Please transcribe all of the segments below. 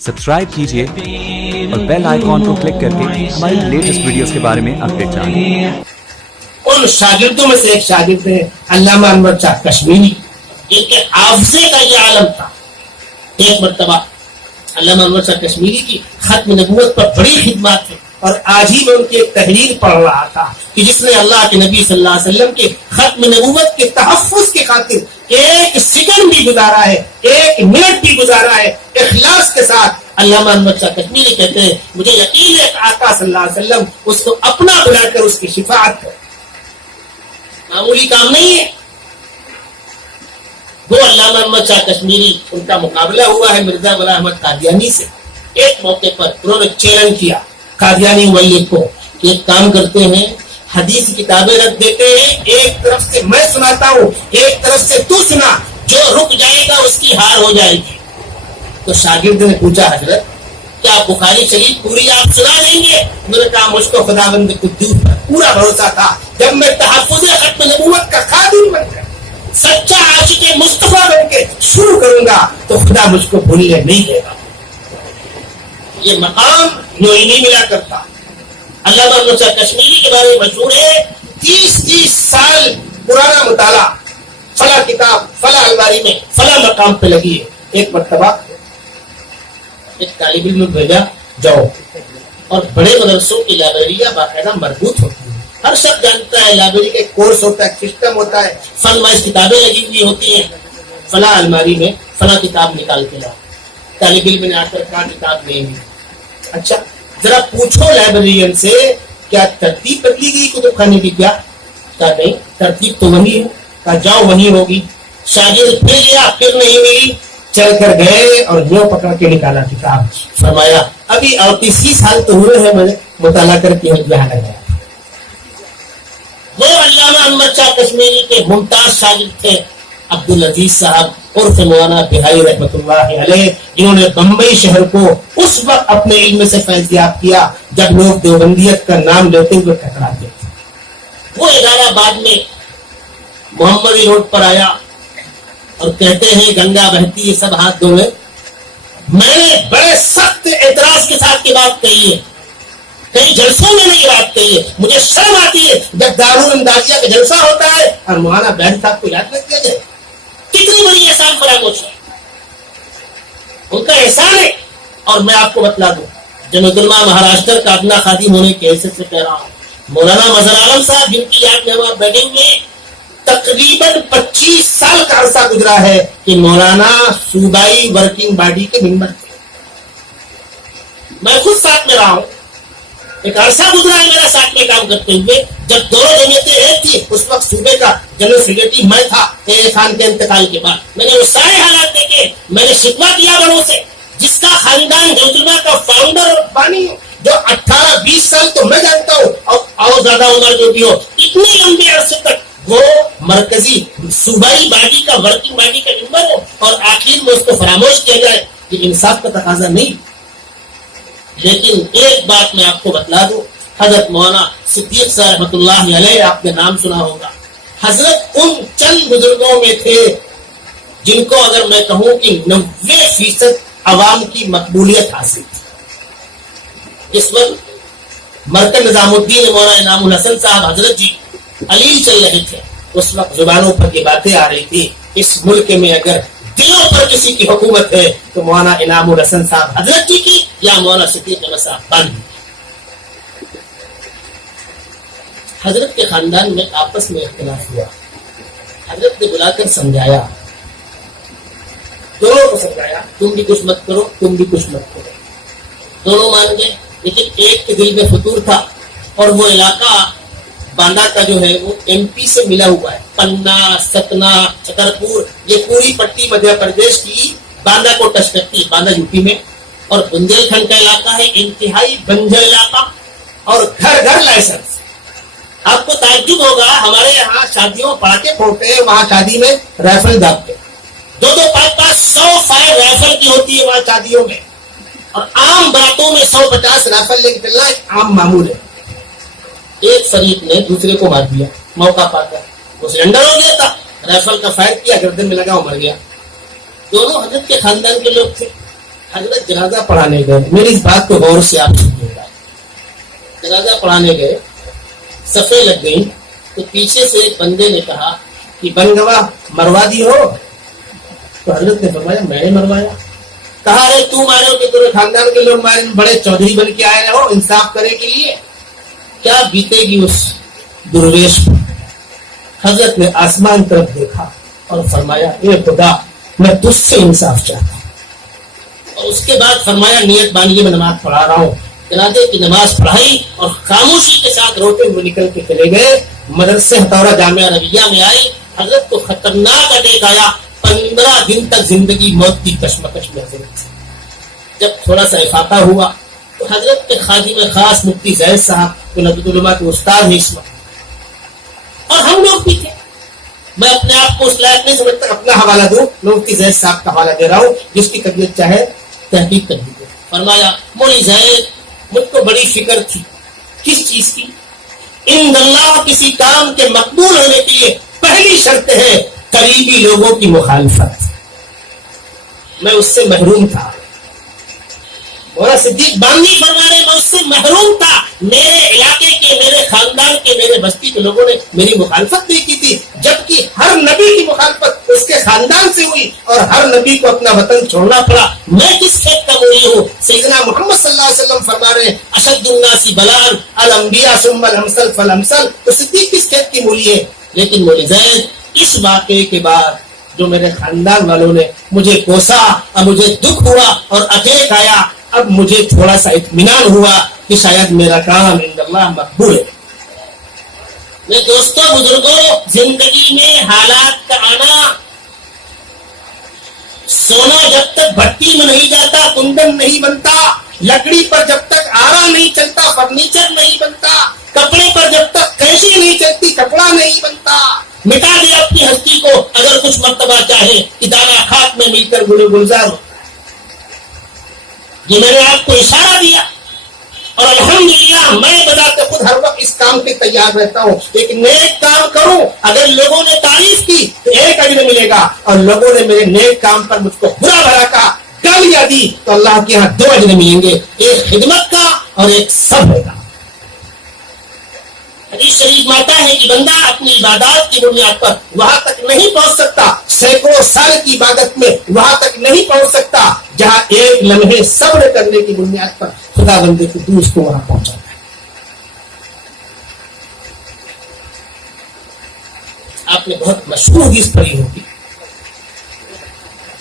Subscribe कीजिए और bell icon को क्लिक करके हमारी लेटेस्ट वीडियोस के बारे में अपडेट जानिए। उन शागिर्दों में से एक शागिर्द है अल्लामा अनवर शाह कश्मीरी, जिनके हाफजे का ये आलम था। एक मरतबा अल्लामा अनवर शाह कश्मीरी की खत्म नबूवत पर बड़ी खिदमत है और आज ही मैं उनकी एक तहरीर पढ़ रहा था कि जिसने अल्लाह के नबी सल्लल्लाहु अलैहि वसल्लम के खत्म नबूवत के तहफ्फुज के खातिर एक सेकंड भी गुजारा है, एक मिनट भी गुजारा है इखलास के साथ। अल्लामा अनवर शाह कश्मीरी कहते हैं, मुझे यकीन है कि आका सल्लल्लाहु अलैहि वसल्लम उसको अपना बुलाकर उसकी शिफाअत करे। मामूली काम नहीं है। वो अल्लामा अनवर शाह कश्मीरी, उनका मुकाबला हुआ है मिर्जा गुलाम अहमद कादियानी से। एक मौके पर उन्होंने चैलेंज किया कादियानी मुअल्लिफ को कि एक काम करते हैं, हदीस किताबें रख देते हैं, एक तरफ से मैं सुनाता हूँ, एक तरफ से तू सुना, जो रुक जाएगा उसकी हार हो जाएगी। तो शागिर्द ने पूछा, हजरत क्या बुखारी शरीफ पूरी आप सुना देंगे? उन्होंने कहा, मुझको खुदावंद कुद्दूस पर पूरा भरोसा था, जब मैं तहफ्फुज़ खत्म नबूवत का खादिम बनकर सच्चा आशिक मुस्तफा बनके शुरू करूंगा तो खुदा मुझको भूलने नहीं देगा। ये मकाम यूं ही नहीं मिला करता। अल्लामा अनवर शाह कश्मीरी के बारे में मशहूर है, 30-30 साल पुराना मुताला, फला किताब फला अलमारी में फला मकाम पे लगी है। एक मरतबा एक तालिब इल्म भेजा, जाओ, और बड़े मदरसों की लाइब्रेरियां बाकायदा मरबूत होती है। हर शख्स जानता है लाइब्रेरी का कोर्स होता है, सिस्टम होता है, फन वाइज किताबें लगी हुई होती हैं। फला अलमारी में फला किताब निकाल के लाओ। तालिब इल्म ने आकर कहा, किताब नहीं मिली। अच्छा, जरा पूछो लाइब्रेरियन से, क्या तरतीब बदली गई कुतुब खाने की? क्या कहा, नहीं, तरतीब तो वही है। कहा, जाओ वही होगी। शागिर्द फिर गया, फिर नहीं मिली। चल कर गए और यूं पकड़ के निकाला किताब। फरमाया, अभी 38 साल तो हुए हैं मैंने मुताला करके यहाँ लगाया। वो अल्लामा अनवर शाह कश्मीरी के मुमताज शागिर्द थे अब्दुल अजीज साहब उर्फ मौलाना बिहारी रहमतुल्लाह अलैह, जिन्होंने बम्बई शहर को उस वक्त अपने इल्म से फैज़याब किया जब लोग देवबंदियत का नाम लेते हुए टकराते थे। वो इदारा बाद में मोहम्मदी रोड पर आया और कहते हैं, गंगा बहती है सब हाथ धोए। मैंने बड़े सख्त एतराज के साथ की बात कही है, कई जलसों में नहीं बात कही है। मुझे शर्म आती है जब दारुल अंदाजिया का जलसा होता है और मौलाना बैन साहब को याद न किया जाए। कितनी बड़ी एहसान फरामोश है, उनका एहसान है। और मैं आपको बतला दूं, जमीयतुल महाराष्ट्र का अपना खादिम होने के हैसियत से कह रहा हूँ, मौलाना मजहर आलम साहब, जिनकी याद में वहां बैठे में तकरीबन 25 साल का अरसा गुजरा है कि मौलाना सूबाई वर्किंग बॉडी के मेंबर थे। मैं खुद साथ में रहा हूं, एक अरसा गुजरा है मेरा साथ में काम करते हुए। जब दोनों जमीयतें एक थी, उस वक्त सूबे का जनरल सेक्रेटरी मैं था। खान के इंतकाल के बाद मैंने वो सारे हालात देखे, मैंने शिकवा किया बड़ों से, जिसका खानदान हिजमा का फाउंडर और बानी हो, जो 18-20 साल तो मैं जानता हूँ और ज्यादा उम्र जो भी हो, इतनी लंबे अरसे तक वो मरकजी सूबाई बॉडी का वर्किंग बॉडी का मेंबर हो और आखिर में उसको फरामोश किया जाए, ये इंसाफ का तकाजा नहीं। लेकिन एक बात मैं आपको बतला दूं, हजरत मौलाना सिद्दीक साहब रहमतुल्लाह अलैह, आपने नाम सुना होगा। हजरत उन चंद बुजुर्गों में थे जिनको अगर मैं कहूं कि 90% अवाम की मकबूलियत हासिल थी। इस वक्त मरकज निजामुद्दीन मौलाना इनामुल हसन साहब हजरत जी अलील चल रहे थे। उस वक्त जुबानों पर ये बातें आ रही थी, इस मुल्क में अगर दिलों पर किसी की हुकूमत है तो मौलाना इनामुल हसन साहब हजरत जी की या मौलाना सिद्दीक अहमद साहब बानी। हजरत के खानदान में आपस में इख्तिलाफ हुआ। हजरत ने बुलाकर समझाया, दोनों को समझाया, तुम भी कुछ मत करो, तुम भी कुछ मत करो। दोनों मान गए, लेकिन एक के दिल में फतूर था और वो इलाका बांदा का जो है वो एमपी से मिला हुआ है। पन्ना, सतना, छतरपुर, ये पूरी पट्टी मध्य प्रदेश की बांदा को टच करती है, बांदा यूपी में। और बुंदेलखंड का इलाका है इंतहाई बंजर इलाका और घर घर लाइसेंस। आपको ताज्जुब होगा, हमारे यहाँ शादियों पटाखे फोड़ते हैं, वहां शादी में राइफल दागते, 2-2, 5-5, 100 फायर राइफल की होती है वहां शादियों में। और आम बातों में 150 राइफल लेके चलना एक आम मामूल है। एक फरीक ने दूसरे को मार दिया मौका पाकर, वो सिलेंडर हो गया था, राइफल का फायर किया, गर्दन में लगा, वो मर गया। दोनों हजरत के खानदान के लोग थे। حضرت جنازہ پڑھانے گئے, میری اس بات کو غور سے آپ سنیے گا. جنازہ پڑھانے گئے, صفیں لگ گئی, تو پیچھے سے ایک بندے نے کہا کہ بن گواہ مروا دی ہو؟ تو حضرت نے فرمایا میں نے مروایا. کہا رہے تو مارے ہو کہ تمہیں خاندان کے لوگ مارے, بڑے چودھری بن کے آئے ہو انصاف کرنے کے لیے. کیا بیتے گی اس درویش پر. حضرت نے آسمان طرف دیکھا اور فرمایا اے خدا میں تجھ سے انصاف چاہتا ہوں. اور اس کے بعد فرمایا نیت باندھیے میں نماز پڑھا رہا ہوں. جنازے کی نماز پڑھائی اور خاموشی کے ساتھ روتے ہوئے نکل کے چلے گئے. مدرسے ہتھوڑا جامعہ ربیہ میں آئی. حضرت کو خطرناک اٹیک آیا. 15 دن تک زندگی موت کی کشمکش میں تھی. جب تھوڑا سا افاقہ ہوا تو حضرت کے خادم خاص مفتی زید صاحب جو ندوۃ العلماء کے استاد ہیں اس وقت, اور ہم لوگ بھی تھے. میں اپنے آپ کو اس لائق نہیں سمجھتا اپنا حوالہ دوں, میں مفتی زید صاحب کا حوالہ دے رہا ہوں جس کی طبیعت چاہے تحقیق کر دیجیے. فرمایا مولوی زید مجھ کو بڑی فکر تھی. کس چیز کی؟ ان اللہ کسی کام کے مقبول ہونے کے لیے پہلی شرط ہے قریبی لوگوں کی مخالفت. میں اس سے محروم تھا. مولانا صدیق بانوی فرما رہے میں اس سے محروم تھا. میرے علاقے کے, میرے خاندان کے, میرے بستی کے لوگوں نے میری مخالفت نہیں کی تھی, جبکہ ہر نبی کی مخالفت اس کے خاندان سے ہوئی اور ہر نبی کو اپنا وطن چھوڑنا پڑا. میں کس کھیت کا مولی ہوں؟ سیدنا محمد صلی اللہ علیہ وسلم فرما رہے ہیں اشد الناس بلاء الانبیاء ثم الامثل فالامثل. تو صدیق کس کھیت کی مولی ہے؟ لیکن مولوی زید اس واقعے کے بعد جو میرے خاندان والوں نے مجھے کوسا اور مجھے دکھ ہوا اور اٹیک آیا, اب مجھے تھوڑا سا اطمینان ہوا کہ شاید میرا کام عند اللہ مقبول ہے. میرے دوستوں بزرگوں, زندگی میں حالات کا آنا, سونا جب تک بھٹی میں نہیں جاتا کندن نہیں بنتا, لکڑی پر جب تک آرا نہیں چلتا فرنیچر نہیں بنتا, کپڑے پر جب تک کیسی نہیں چلتی کپڑا نہیں بنتا. مٹا دے اپنی ہستی کو اگر کچھ مرتبہ چاہے کہ دانا خاک میں مل کر گل گلزار ہو. یہ میں نے آپ کو اشارہ دیا اور الحمدللہ میں بذات خود ہر وقت اس کام پہ تیار رہتا ہوں. ایک نیک کام کروں, اگر لوگوں نے تعریف کی تو ایک اجر ملے گا, اور لوگوں نے میرے نیک کام پر مجھ کو برا بھلا کہا, گالیاں دی, تو اللہ کے یہاں 2 اجر ملیں گے, ایک خدمت کا اور ایک صبر کا. حدیث شریف میں آتا ہے کہ بندہ اپنی عبادات کی بنیاد پر وہاں تک نہیں پہنچ سکتا, سینکڑوں سال کی عبادت میں وہاں تک نہیں پہنچ سکتا جہاں ایک لمحے صبر کرنے کی بنیاد پر خدا بندے قدوس کو وہاں پہنچاتا ہے. آپ نے بہت مشہور حدیث پڑھی ہوگی,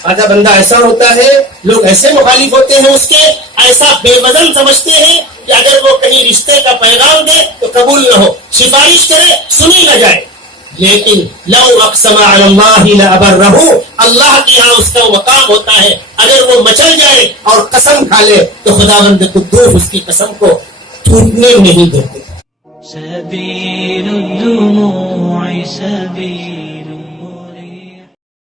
آدھا بندہ ایسا ہوتا ہے, لوگ ایسے مخالف ہوتے ہیں اس کے, ایسا بے وزن سمجھتے ہیں کہ اگر وہ کہیں رشتے کا پیغام دے تو قبول نہ ہو, سفارش کرے سنی نہ جائے. لیکن لو اقسم علی اللہ لابرہ, اللہ کے یہاں اس کا مقام ہوتا ہے, اگر وہ مچل جائے اور قسم کھا لے تو خداوند قدوس اس کی قسم کو ٹوٹنے نہیں دیتے. سبیل الدموع سبیل